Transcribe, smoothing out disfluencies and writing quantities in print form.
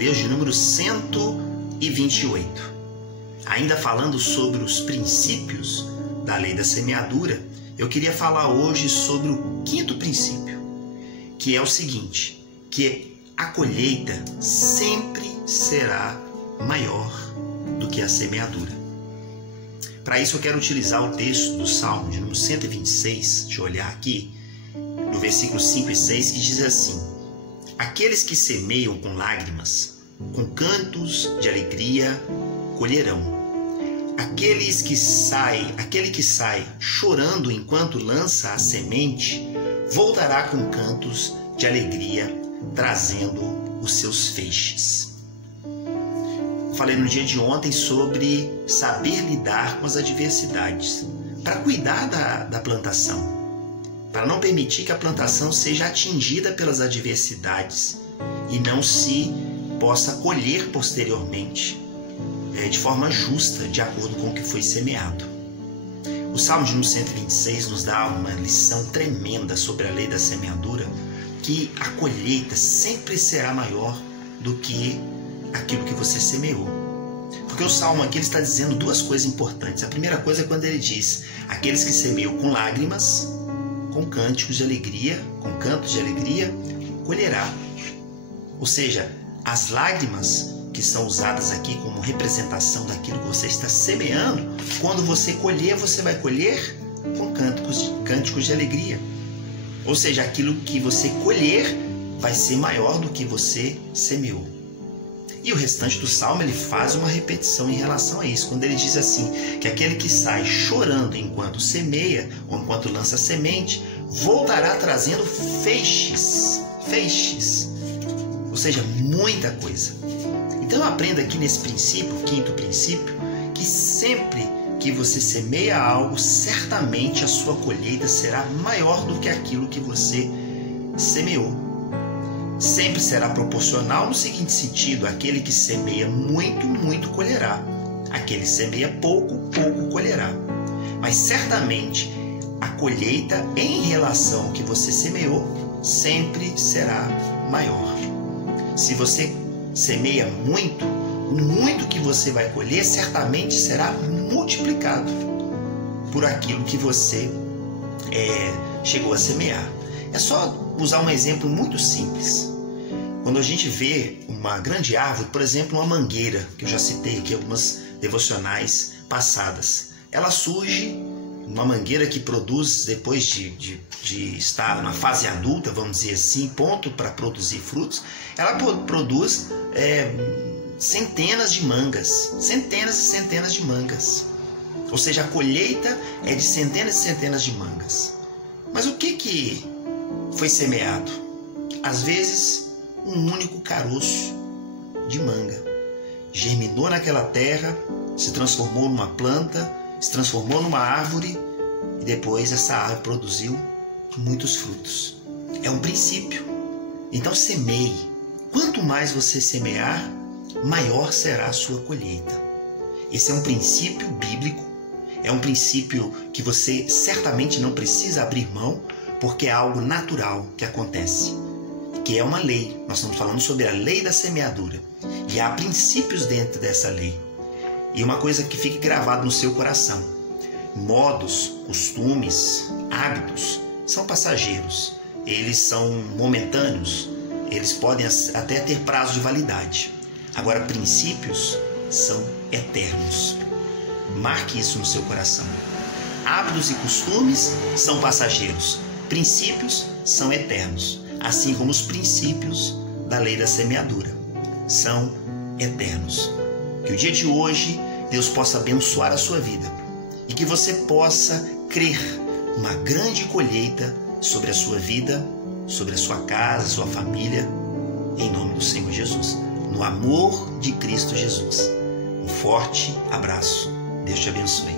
Deus de número 128. Ainda falando sobre os princípios da lei da semeadura, eu queria falar hoje sobre o quinto princípio, que é o seguinte, que a colheita sempre será maior do que a semeadura. Para isso eu quero utilizar o texto do Salmo de número 126, deixa eu olhar aqui, no versículo 5 e 6, que diz assim: aqueles que semeiam com lágrimas, com cantos de alegria colherão. Aquele que sai chorando enquanto lança a semente, voltará com cantos de alegria, trazendo os seus feixes. Falei no dia de ontem sobre saber lidar com as adversidades, para cuidar da plantação, para não permitir que a plantação seja atingida pelas adversidades e não se possa colher posteriormente de forma justa, de acordo com o que foi semeado. O Salmo de número 126 nos dá uma lição tremenda sobre a lei da semeadura, que a colheita sempre será maior do que aquilo que você semeou. Porque o Salmo aqui ele está dizendo duas coisas importantes. A primeira coisa é quando ele diz: aqueles que semeiam com lágrimas, com cânticos de alegria, com cantos de alegria, colherá. Ou seja, as lágrimas que são usadas aqui como representação daquilo que você está semeando, quando você colher, você vai colher com cânticos de alegria. Ou seja, aquilo que você colher vai ser maior do que você semeou. E o restante do Salmo ele faz uma repetição em relação a isso, quando ele diz assim, que aquele que sai chorando enquanto semeia, ou enquanto lança semente, voltará trazendo feixes, ou seja, muita coisa. Então aprenda aqui nesse princípio, o quinto princípio, que sempre que você semeia algo, certamente a sua colheita será maior do que aquilo que você semeou. Sempre será proporcional no seguinte sentido: aquele que semeia muito, muito colherá. Aquele que semeia pouco, pouco colherá. Mas certamente a colheita em relação ao que você semeou sempre será maior. Se você semeia muito, o muito que você vai colher certamente será multiplicado por aquilo que você chegou a semear. É só usar um exemplo muito simples. Quando a gente vê uma grande árvore, por exemplo, uma mangueira, que eu já citei aqui algumas devocionais passadas, ela surge, uma mangueira que produz, depois de estar na fase adulta, vamos dizer assim, ponto para produzir frutos, ela produz centenas de mangas, centenas e centenas de mangas. Ou seja, a colheita é de centenas e centenas de mangas. Mas o que foi semeado? Às vezes, um único caroço de manga germinou naquela terra, se transformou numa planta, se transformou numa árvore e depois essa árvore produziu muitos frutos. É um princípio. Então semeie. Quanto mais você semear, maior será a sua colheita. Esse é um princípio bíblico, é um princípio que você certamente não precisa abrir mão, porque é algo natural que acontece, que é uma lei. Nós estamos falando sobre a lei da semeadura e há princípios dentro dessa lei. E uma coisa que fique gravada no seu coração: modos, costumes, hábitos são passageiros, eles são momentâneos, eles podem até ter prazo de validade. Agora, princípios são eternos. Marque isso no seu coração. Hábitos e costumes são passageiros, princípios são eternos, assim como os princípios da lei da semeadura são eternos. Que o dia de hoje Deus possa abençoar a sua vida e que você possa crer uma grande colheita sobre a sua vida, sobre a sua casa, sua família, em nome do Senhor Jesus, no amor de Cristo Jesus. Um forte abraço. Deus te abençoe.